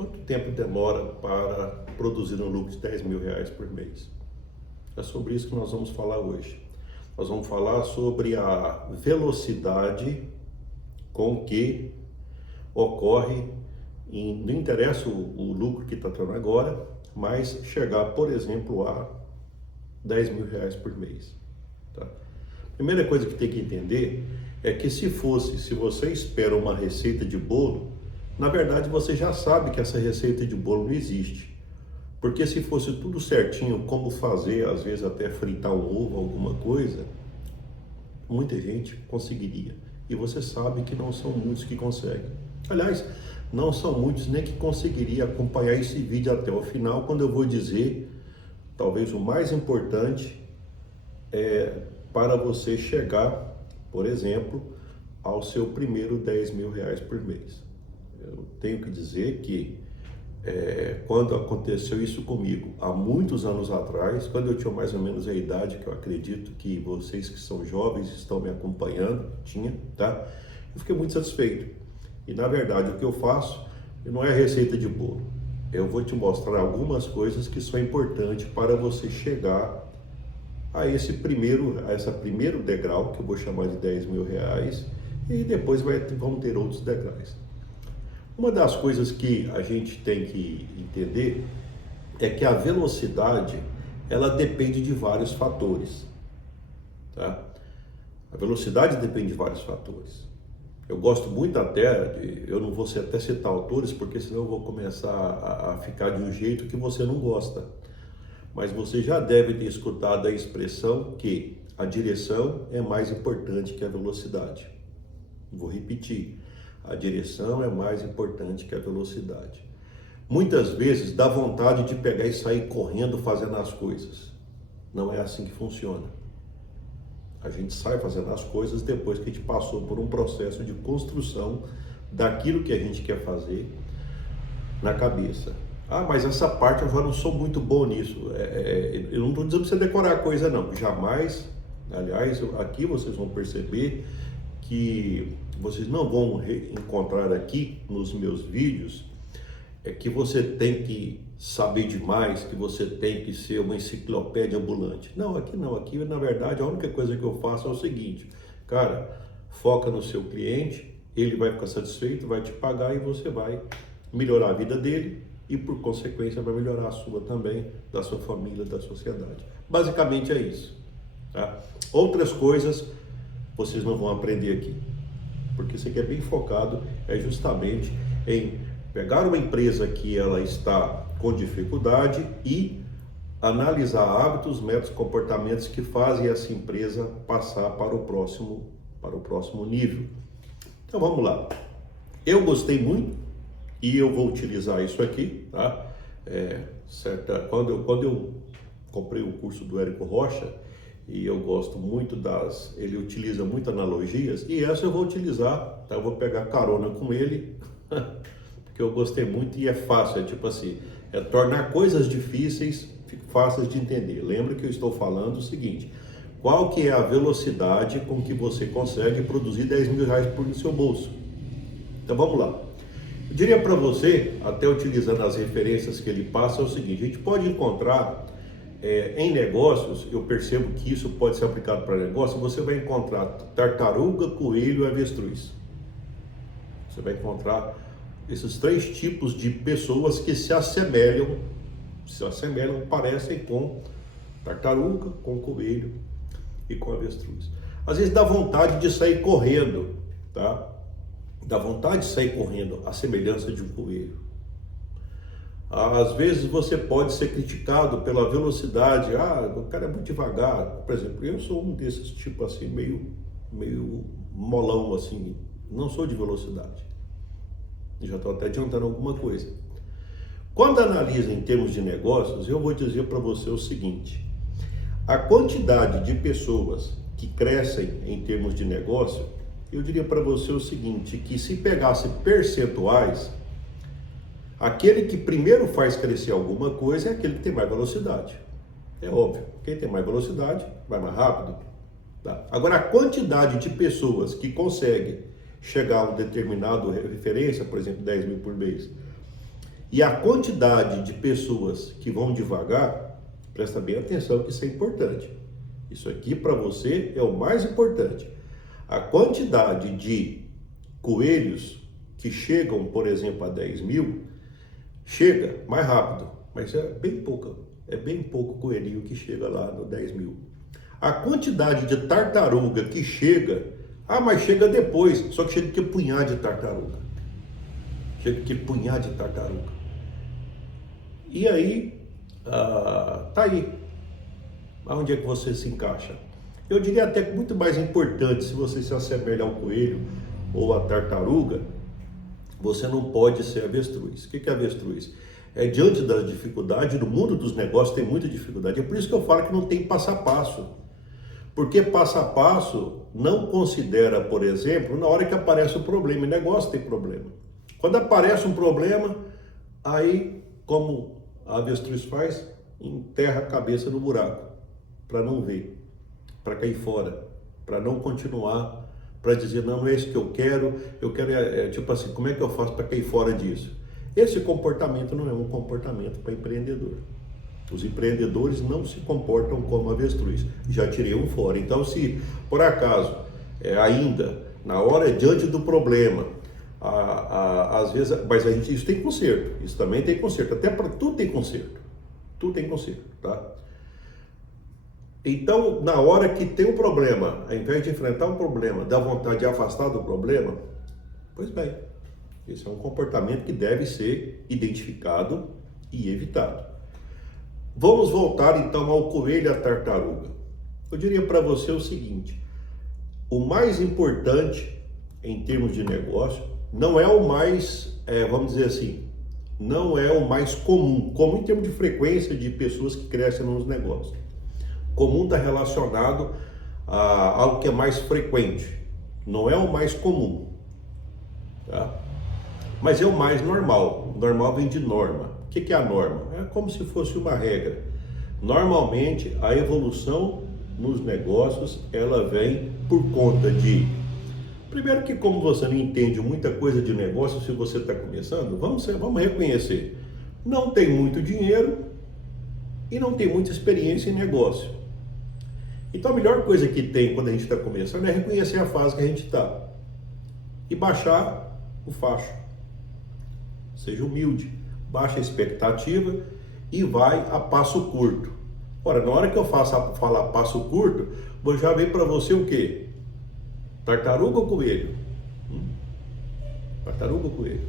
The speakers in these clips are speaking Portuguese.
Quanto tempo demora para produzir um lucro de 10 mil reais por mês? É sobre isso que nós vamos falar hoje. Nós vamos falar sobre a velocidade com que ocorre, não interessa o lucro que está tendo agora, mas chegar, por exemplo, a 10 mil reais por mês. Tá? Primeira coisa que tem que entender é que se você espera uma receita de bolo, na verdade você já sabe que essa receita de bolo não existe. Porque se fosse tudo certinho, como fazer, às vezes até fritar um ovo, alguma coisa, muita gente conseguiria. E você sabe que não são muitos que conseguem. Aliás, não são muitos nem que conseguiriam acompanhar esse vídeo até o final, quando eu vou dizer, talvez o mais importante, para você chegar, por exemplo, ao seu primeiro 10 mil reais por mês. Eu tenho que dizer que quando aconteceu isso comigo, há muitos anos atrás, quando eu tinha mais ou menos a idade que eu acredito que vocês que são jovens estão me acompanhando, tá? Eu fiquei muito satisfeito. E na verdade o que eu faço não é receita de bolo. Eu vou te mostrar algumas coisas que são importantes para você chegar a esse primeiro degrau, que eu vou chamar de 10 mil reais, e depois vamos ter outros degraus. Uma das coisas que a gente tem que entender é que a velocidade, ela depende de vários fatores, tá? A velocidade depende de vários fatores. Eu gosto muito até, eu não vou até citar autores, porque senão eu vou começar a ficar de um jeito que você não gosta. Mas você já deve ter escutado a expressão que a direção é mais importante que a velocidade. Vou repetir. A direção é mais importante que a velocidade. Muitas vezes dá vontade de pegar e sair correndo fazendo as coisas. Não é assim que funciona. A gente sai fazendo as coisas depois que a gente passou por um processo de construção daquilo que a gente quer fazer na cabeça. Ah, mas essa parte eu já não sou muito bom nisso. Eu não estou dizendo para você decorar a coisa, não. Jamais. Aliás, aqui vocês vão perceber que vocês não vão encontrar aqui nos meus vídeos que você tem que saber demais, que você tem que ser uma enciclopédia ambulante. Não, aqui não. Aqui, na verdade, a única coisa que eu faço é o seguinte: cara, foca no seu cliente, ele vai ficar satisfeito, vai te pagar e você vai melhorar a vida dele e, por consequência, vai melhorar a sua também, da sua família, da sociedade. Basicamente é isso. Tá? Outras coisas vocês não vão aprender aqui, porque isso aqui é bem focado, é justamente em pegar uma empresa que ela está com dificuldade e analisar hábitos, métodos, comportamentos que fazem essa empresa passar para o próximo nível. Então vamos lá. Eu gostei muito e eu vou utilizar isso aqui, tá? Quando eu comprei o curso do Érico Rocha, e eu gosto muito ele utiliza muito analogias, e essa eu vou utilizar, tá? Eu vou pegar carona com ele, porque eu gostei muito e é fácil, é tipo assim, tornar coisas difíceis fáceis de entender. Lembra que eu estou falando o seguinte: qual que é a velocidade com que você consegue produzir 10 mil reais no seu bolso? Então vamos lá. Eu diria para você, até utilizando as referências que ele passa, é o seguinte: a gente pode encontrar em negócios, eu percebo que isso pode ser aplicado para negócio. Você vai encontrar tartaruga, coelho e avestruz. Você vai encontrar esses três tipos de pessoas que se assemelham, parecem com tartaruga, com coelho e com avestruz. Às vezes dá vontade de sair correndo, tá? Dá vontade de sair correndo, a semelhança de um coelho. Às vezes você pode ser criticado pela velocidade. Ah, o cara é muito devagar. Por exemplo, eu sou um desses tipo assim, meio molão assim. Não sou de velocidade. Já estou até adiantando alguma coisa. Quando analisa em termos de negócios, eu vou dizer para você o seguinte: a quantidade de pessoas que crescem em termos de negócio, eu diria para você o seguinte, que se pegasse percentuais, aquele que primeiro faz crescer alguma coisa é aquele que tem mais velocidade. É óbvio, quem tem mais velocidade vai mais rápido. Tá? Agora, a quantidade de pessoas que conseguem chegar a um determinado referência, por exemplo, 10 mil por mês, E a quantidade de pessoas que vão devagar, presta bem atenção que isso é importante. Isso aqui para você é o mais importante. A quantidade de coelhos que chegam, por exemplo, a 10 mil, chega mais rápido, mas é bem pouco coelhinho que chega lá no 10 mil. A quantidade de tartaruga que chega, mas chega depois, só que chega que punhado de tartaruga. Chega que punhado de tartaruga. E aí, tá aí. Aonde é que você se encaixa? Eu diria até que muito mais importante, se você se assemelha ao coelho ou à tartaruga, você não pode ser avestruz. O que é avestruz? É diante das dificuldades, no mundo dos negócios tem muita dificuldade. É por isso que eu falo que não tem passo a passo. Porque passo a passo não considera, por exemplo, na hora que aparece o problema, e negócio tem problema. Quando aparece um problema, aí, como a avestruz faz, enterra a cabeça no buraco, para não ver, para cair fora, para não continuar, para dizer, não é isso que eu quero tipo assim, como é que eu faço para cair fora disso? Esse comportamento não é um comportamento para empreendedor. Os empreendedores não se comportam como avestruz. Já tirei um fora. Então, se por acaso, ainda, na hora, diante do problema, às vezes, mas isso tem conserto, isso também tem conserto, até para tudo tem conserto, tá? Então, na hora que tem um problema, ao invés de enfrentar um problema, dá vontade de afastar do problema, pois bem, esse é um comportamento que deve ser identificado e evitado. Vamos voltar então ao coelho e à tartaruga. Eu diria para você o seguinte: o mais importante em termos de negócio não é o mais, vamos dizer assim, não é o mais comum em termos de frequência de pessoas que crescem nos negócios. Comum está relacionado a algo que é mais frequente, não é o mais comum, tá? Mas é o mais normal. Normal vem de norma. O que é a norma? É como se fosse uma regra. Normalmente a evolução nos negócios ela vem por conta de, primeiro que como você não entende muita coisa de negócio, se você está começando, vamos reconhecer, não tem muito dinheiro e não tem muita experiência em negócio. Então a melhor coisa que tem quando a gente está começando é reconhecer a fase que a gente está e baixar o facho. Seja humilde, baixa a expectativa e vai a passo curto. Ora, na hora que eu falar passo curto, vou já ver para você o quê? Tartaruga ou coelho? Tartaruga ou coelho?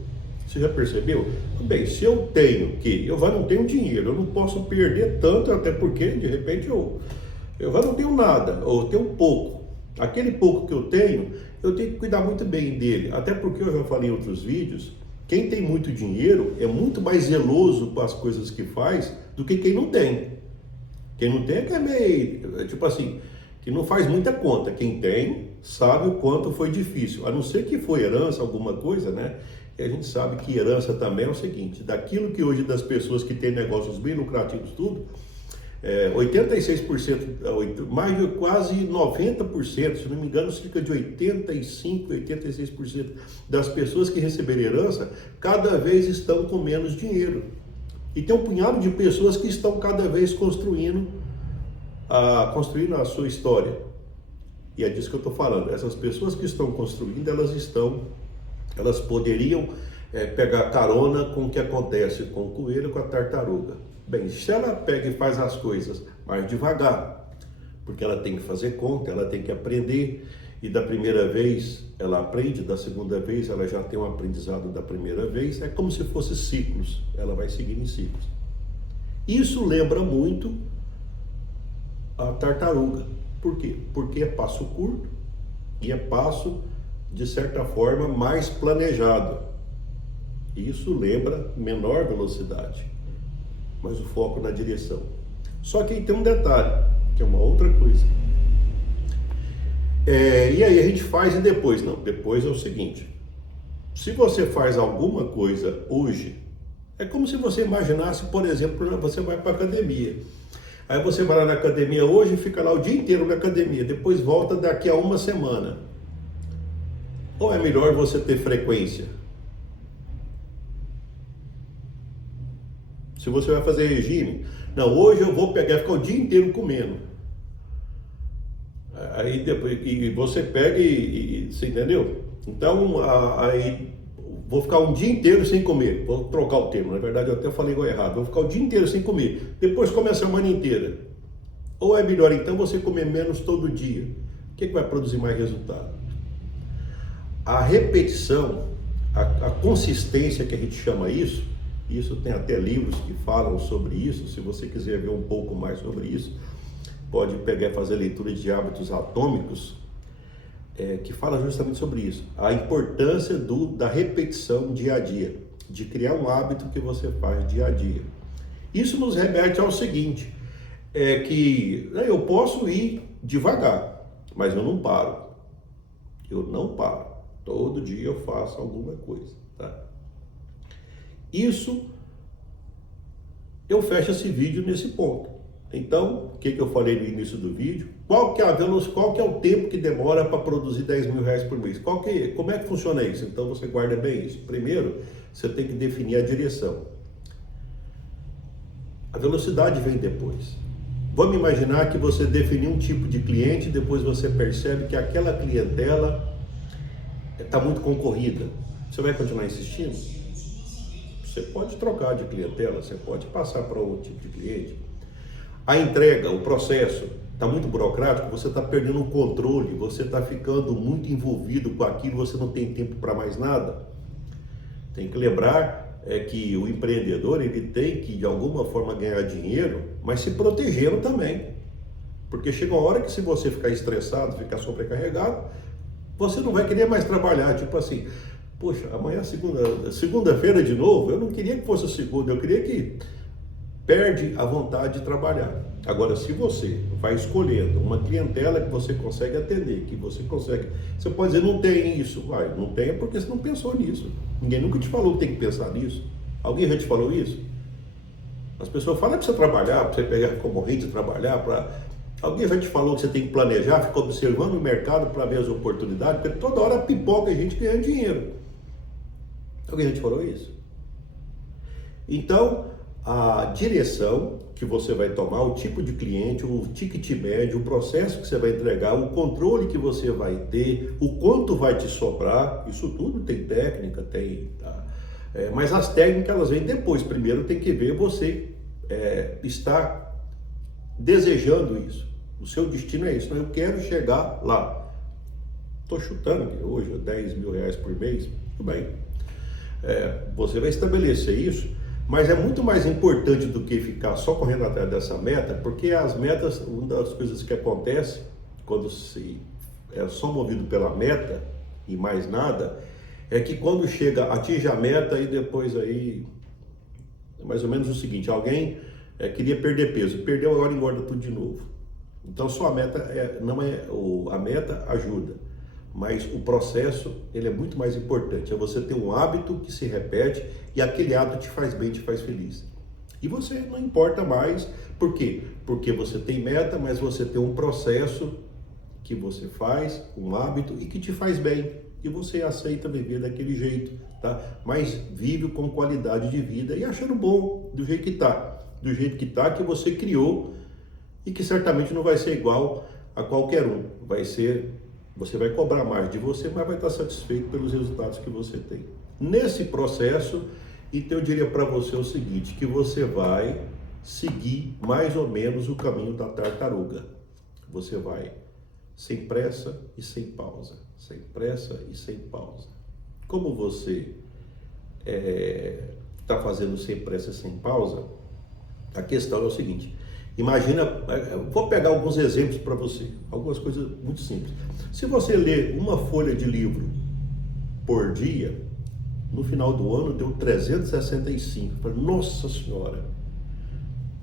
Você já percebeu? Bem, se eu tenho eu não tenho dinheiro, eu não posso perder tanto, até porque de repente eu não tenho nada, ou tenho pouco. Aquele pouco que eu tenho que cuidar muito bem dele. Até porque eu já falei em outros vídeos, quem tem muito dinheiro é muito mais zeloso com as coisas que faz do que quem não tem. Quem não tem é que é meio, tipo assim, que não faz muita conta. Quem tem sabe o quanto foi difícil, a não ser que foi herança, alguma coisa, né? E a gente sabe que herança também é o seguinte, daquilo que hoje das pessoas que têm negócios bem lucrativos tudo, 86%, mais de quase 90%, se não me engano, cerca de 85%, 86% das pessoas que receberam herança, cada vez estão com menos dinheiro. E tem um punhado de pessoas que estão cada vez construindo a sua história. E é disso que eu estou falando. Essas pessoas que estão construindo, elas poderiam pegar carona com o que acontece com o coelho e com a tartaruga. Bem, se ela pega e faz as coisas mais devagar, porque ela tem que fazer conta, ela tem que aprender, e da primeira vez ela aprende, da segunda vez ela já tem um aprendizado da primeira vez, é como se fosse ciclos, ela vai seguindo em ciclos. Isso lembra muito a tartaruga. Por quê? Porque é passo curto e é passo, de certa forma, mais planejado. Isso lembra menor velocidade, mas o foco na direção. Só que aí tem um detalhe, que é uma outra coisa. E aí a gente faz e depois? Não, depois é o seguinte, se você faz alguma coisa hoje, é como se você imaginasse, por exemplo, você vai para a academia. Aí você vai lá na academia hoje e fica lá o dia inteiro na academia, depois volta daqui a uma semana. Ou é melhor você ter frequência? Se você vai fazer regime, não, hoje eu vou pegar e ficar o dia inteiro comendo. Aí depois, e você pega você entendeu? Então, aí vou ficar um dia inteiro sem comer. Vou trocar o termo, na verdade eu até falei igual errado. Vou ficar o dia inteiro sem comer. Depois come a semana inteira. Ou é melhor então você comer menos todo dia? O que vai produzir mais resultado? A repetição, a consistência que a gente chama isso tem até livros que falam sobre isso. Se você quiser ver um pouco mais sobre isso, pode pegar e fazer leitura de hábitos atômicos, que fala justamente sobre isso. A importância da repetição dia a dia, de criar um hábito que você faz dia a dia. Isso nos remete ao seguinte, que eu posso ir devagar, mas eu não paro. Eu não paro. Todo dia eu faço alguma coisa, tá? Isso, eu fecho esse vídeo nesse ponto. Então, o que eu falei no início do vídeo? Qual que é o tempo que demora para produzir 10 mil reais por mês? Como é que funciona isso? Então você guarda bem isso. Primeiro, você tem que definir a direção. A velocidade vem depois. Vamos imaginar que você definiu um tipo de cliente, depois você percebe que aquela clientela está muito concorrida. Você vai continuar insistindo? Você pode trocar de clientela, você pode passar para outro tipo de cliente. A entrega, o processo, está muito burocrático, você está perdendo o controle, você está ficando muito envolvido com aquilo, você não tem tempo para mais nada. Tem que lembrar que o empreendedor, ele tem que de alguma forma ganhar dinheiro, mas se protegendo também. Porque chega uma hora que se você ficar estressado, ficar sobrecarregado, você não vai querer mais trabalhar, tipo assim, poxa, amanhã é segunda-feira de novo, eu não queria que fosse segunda, eu queria que perde a vontade de trabalhar. Agora, se você vai escolhendo uma clientela que você consegue atender, que você consegue, você pode dizer, não tem isso, não tem porque você não pensou nisso. Ninguém nunca te falou que tem que pensar nisso. Alguém já te falou isso? As pessoas falam para você trabalhar, para você pegar concorrente, trabalhar, alguém já te falou que você tem que planejar, ficar observando o mercado para ver as oportunidades, porque toda hora pipoca a gente ganhando dinheiro. Alguém já te falou isso? Então, a direção que você vai tomar, o tipo de cliente, o ticket médio, o processo que você vai entregar, o controle que você vai ter, o quanto vai te sobrar, isso tudo tem técnica, tá? Mas as técnicas elas vêm depois. Primeiro tem que ver você está desejando isso. O seu destino é isso. Então, eu quero chegar lá. Estou chutando que hoje é 10 mil reais por mês, tudo bem. Você vai estabelecer isso, mas é muito mais importante do que ficar só correndo atrás dessa meta, porque as metas, uma das coisas que acontece quando se é só movido pela meta e mais nada, é que quando chega, atinge a meta e depois aí, é mais ou menos o seguinte, alguém queria perder peso, perdeu, agora engorda tudo de novo. Então sua meta a meta ajuda, mas o processo ele é muito mais importante. É você ter um hábito que se repete e aquele hábito te faz bem, te faz feliz. E você não importa mais, por quê? Porque você tem meta, mas você tem um processo que você faz, um hábito e que te faz bem. E você aceita viver daquele jeito, tá? Mas vive com qualidade de vida e achando bom do jeito que tá. Do jeito que tá, que você criou e que certamente não vai ser igual a qualquer um. Você vai cobrar mais de você, mas vai estar satisfeito pelos resultados que você tem. Nesse processo, então eu diria para você o seguinte, que você vai seguir mais ou menos o caminho da tartaruga. Você vai sem pressa e sem pausa, sem pressa e sem pausa. Como você está fazendo sem pressa e sem pausa, a questão é o seguinte, imagina, vou pegar alguns exemplos para você, algumas coisas muito simples. Se você ler uma folha de livro por dia, no final do ano deu 365. Nossa Senhora!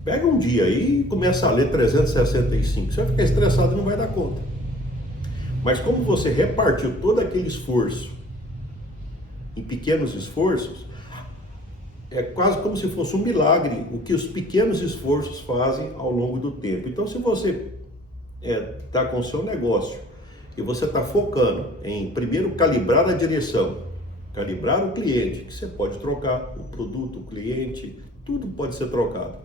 Pega um dia aí e começa a ler 365. Você vai ficar estressado e não vai dar conta. Mas como você repartiu todo aquele esforço em pequenos esforços, é quase como se fosse um milagre o que os pequenos esforços fazem ao longo do tempo. Então, se você está com o seu negócio e você está focando em, primeiro, calibrar a direção, calibrar o cliente, que você pode trocar o produto, o cliente, Tudo pode ser trocado.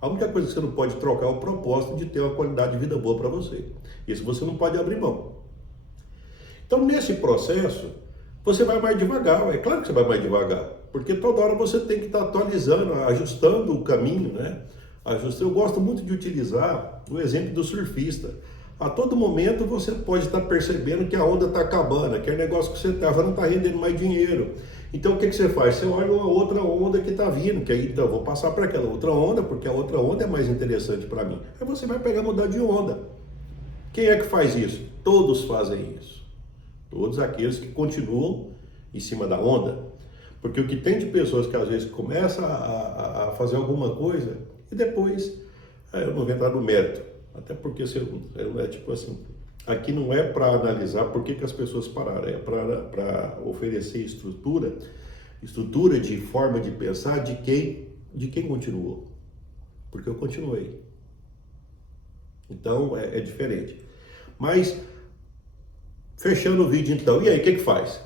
A única coisa que você não pode trocar é o propósito de ter uma qualidade de vida boa para você. Isso você não pode abrir mão. Então, nesse processo, você vai mais devagar. É claro que você vai mais devagar, porque toda hora você tem que estar atualizando, ajustando o caminho, né? Eu gosto muito de utilizar o exemplo do surfista. A todo momento você pode estar percebendo que a onda está acabando, aquele negócio que você estava não está rendendo mais dinheiro. Então o que você faz? Você olha uma outra onda que está vindo, que aí então eu vou passar para aquela outra onda, porque a outra onda é mais interessante para mim. Aí você vai pegar e mudar de onda. Quem é que faz isso? Todos fazem isso. Todos aqueles que continuam em cima da onda. Porque o que tem de pessoas que às vezes começam a fazer alguma coisa e depois, eu não vou entrar no mérito, até porque é tipo assim, aqui não é para analisar por que as pessoas pararam, é para oferecer estrutura de forma de pensar de quem continuou. Porque eu continuei. Então é diferente. Mas, fechando o vídeo então, e aí, o que faz?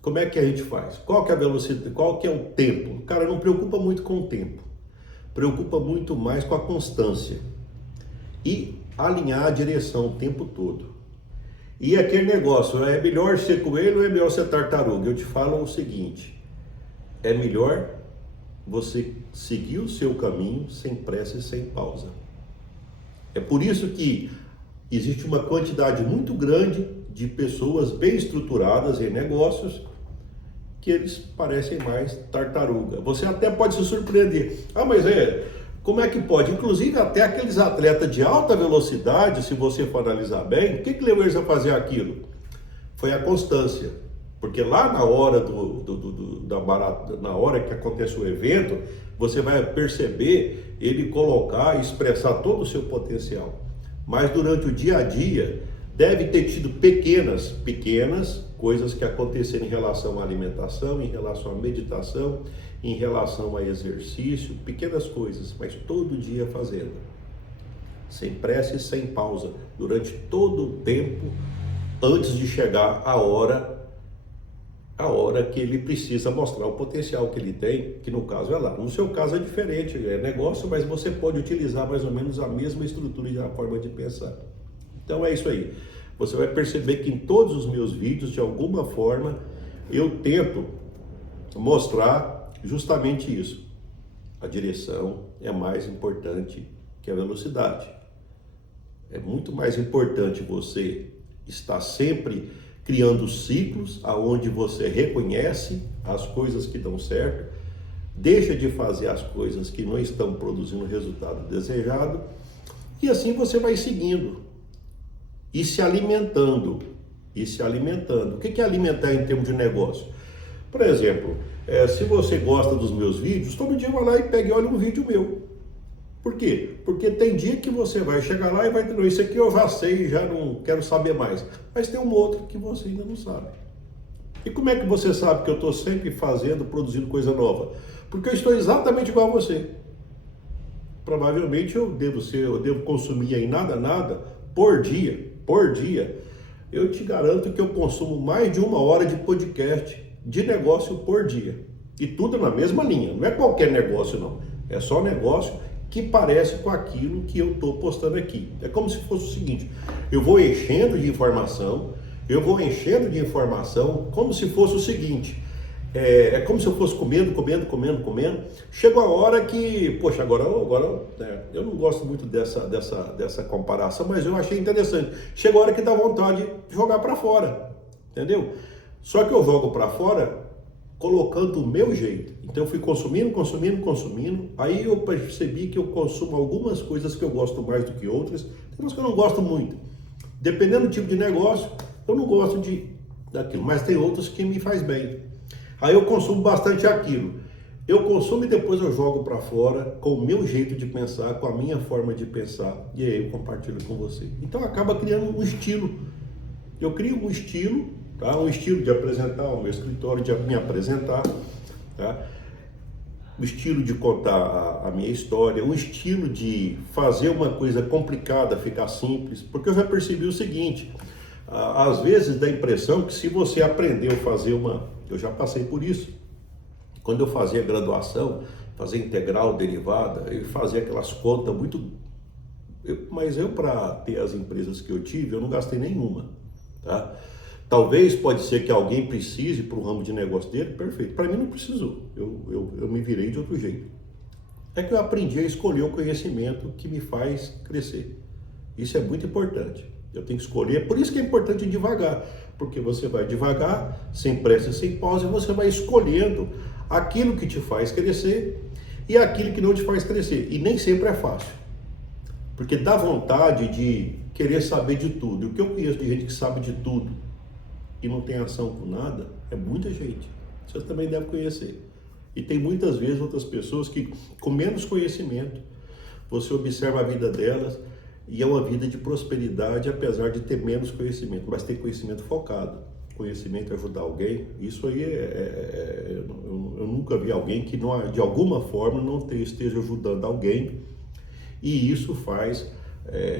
Como é que a gente faz? Qual que é a velocidade, qual que é o tempo? Cara, não preocupa muito com o tempo. Preocupa muito mais com a constância. E alinhar a direção o tempo todo. E aquele negócio, é melhor ser coelho ou é melhor ser tartaruga? Eu te falo o seguinte, é melhor você seguir o seu caminho sem pressa e sem pausa. É por isso que existe uma quantidade muito grande de pessoas bem estruturadas em negócios que eles parecem mais tartaruga. Você até pode se surpreender. Mas como é que pode? Inclusive até aqueles atletas de alta velocidade, se você for analisar bem, o que levou eles a fazer aquilo? Foi a constância. Porque lá na hora na hora que acontece o evento, você vai perceber ele colocar e expressar todo o seu potencial. Mas durante o dia a dia, deve ter tido pequenas coisas que aconteceram em relação à alimentação, em relação à meditação, em relação a exercício, pequenas coisas, mas todo dia fazendo. Sem pressa e sem pausa, durante todo o tempo, antes de chegar a hora que ele precisa mostrar o potencial que ele tem, que no caso é lá. No seu caso é diferente, é negócio, mas você pode utilizar mais ou menos a mesma estrutura e a forma de pensar. Então é isso aí. Você vai perceber que em todos os meus vídeos, de alguma forma, eu tento mostrar justamente isso. A direção é mais importante que a velocidade. É muito mais importante você estar sempre criando ciclos aonde você reconhece as coisas que dão certo, deixa de fazer as coisas que não estão produzindo o resultado desejado, e assim você vai seguindo. E se alimentando. O que é alimentar em termos de negócio? Por exemplo, se você gosta dos meus vídeos, todo dia vai lá e pega e olha um vídeo meu. Por quê? Porque tem dia que você vai chegar lá e vai dizer, isso aqui eu já sei, já não quero saber mais. Mas tem um outro que você ainda não sabe. E como é que você sabe que eu estou sempre produzindo coisa nova? Porque eu estou exatamente igual a você. Provavelmente eu devo consumir aí nada por dia. Eu te garanto que eu consumo mais de 1 hora de podcast de negócio por dia. E tudo na mesma linha. Não é qualquer negócio, não. É só negócio que parece com aquilo que eu estou postando aqui. É como se fosse o seguinte, eu vou enchendo de informação, como se fosse o seguinte, é como se eu fosse comendo. Chega uma hora que, poxa, agora eu não gosto muito dessa comparação, mas eu achei interessante. Chega a hora que dá vontade de jogar para fora, entendeu? Só que eu jogo para fora colocando o meu jeito. Então eu fui consumindo, aí eu percebi que eu consumo algumas coisas que eu gosto mais do que outras, tem umas que eu não gosto muito. Dependendo do tipo de negócio, eu não gosto daquilo, mas tem outros que me faz bem. Aí eu consumo bastante aquilo. Eu consumo e depois eu jogo para fora com o meu jeito de pensar, com a minha forma de pensar, e aí eu compartilho com você. Então acaba criando um estilo. Eu crio um estilo, tá? Um estilo de apresentar o meu escritório, de me apresentar, tá? Um estilo de contar a minha história, um estilo de fazer uma coisa complicada ficar simples, porque eu já percebi o seguinte, às vezes dá a impressão que se você aprendeu a fazer eu já passei por isso, quando eu fazia graduação, fazer integral, derivada, e fazer aquelas contas muito... Mas eu, para ter as empresas que eu tive, eu não gastei nenhuma, tá? Talvez pode ser que alguém precise para o ramo de negócio dele, perfeito. Para mim não precisou, eu me virei de outro jeito. É que eu aprendi a escolher o conhecimento que me faz crescer. Isso é muito importante. Eu tenho que escolher, por isso que é importante ir devagar, porque você vai devagar, sem pressa e sem pausa, e você vai escolhendo aquilo que te faz crescer e aquilo que não te faz crescer. E nem sempre é fácil, porque dá vontade de querer saber de tudo. E o que eu conheço de gente que sabe de tudo e não tem ação com nada, é muita gente. Você também deve conhecer. E tem muitas vezes outras pessoas que, com menos conhecimento, você observa a vida delas e é uma vida de prosperidade, apesar de ter menos conhecimento, mas ter conhecimento focado. Conhecimento é ajudar alguém, isso aí eu nunca vi alguém que não, de alguma forma não esteja ajudando alguém, e isso faz,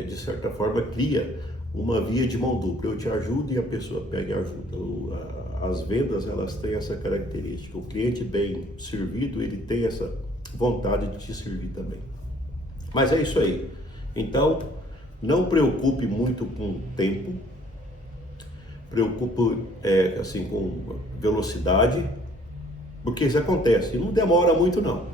de certa forma, cria uma via de mão dupla. Eu te ajudo e a pessoa pega e ajuda. As vendas, elas têm essa característica. O cliente bem servido, ele tem essa vontade de te servir também. Mas é isso aí. Então, não preocupe muito com o tempo, preocupe assim, com velocidade, porque isso acontece, e não demora muito não.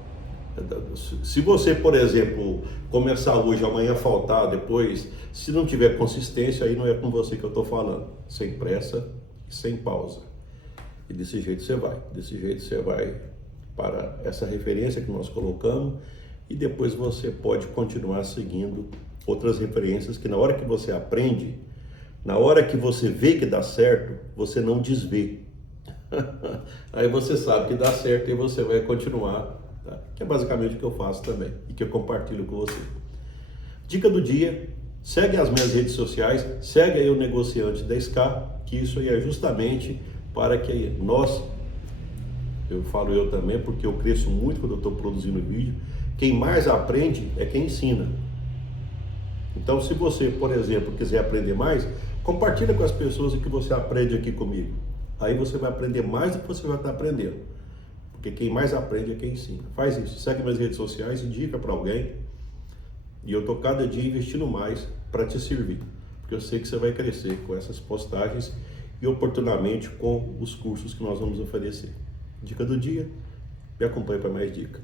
Se você, por exemplo, começar hoje, amanhã faltar, depois, se não tiver consistência, aí não é com você que eu estou falando, sem pressa e sem pausa. E desse jeito você vai para essa referência que nós colocamos, e depois você pode continuar seguindo outras referências que na hora que você aprende, na hora que você vê que dá certo, você não desvê. Aí você sabe que dá certo e você vai continuar, tá? Que é basicamente o que eu faço também e que eu compartilho com você. Dica do dia, segue as minhas redes sociais, segue aí o Negociante 10K, que isso aí é justamente para que nós, eu falo eu também, porque eu cresço muito quando eu estou produzindo vídeo, quem mais aprende é quem ensina. Então, se você, por exemplo, quiser aprender mais, compartilha com as pessoas o que você aprende aqui comigo. Aí você vai aprender mais do que você vai estar aprendendo. Porque quem mais aprende é quem ensina. Faz isso, segue minhas redes sociais, indica para alguém. E eu estou cada dia investindo mais para te servir. Porque eu sei que você vai crescer com essas postagens e oportunamente com os cursos que nós vamos oferecer. Dica do dia, me acompanhe para mais dicas.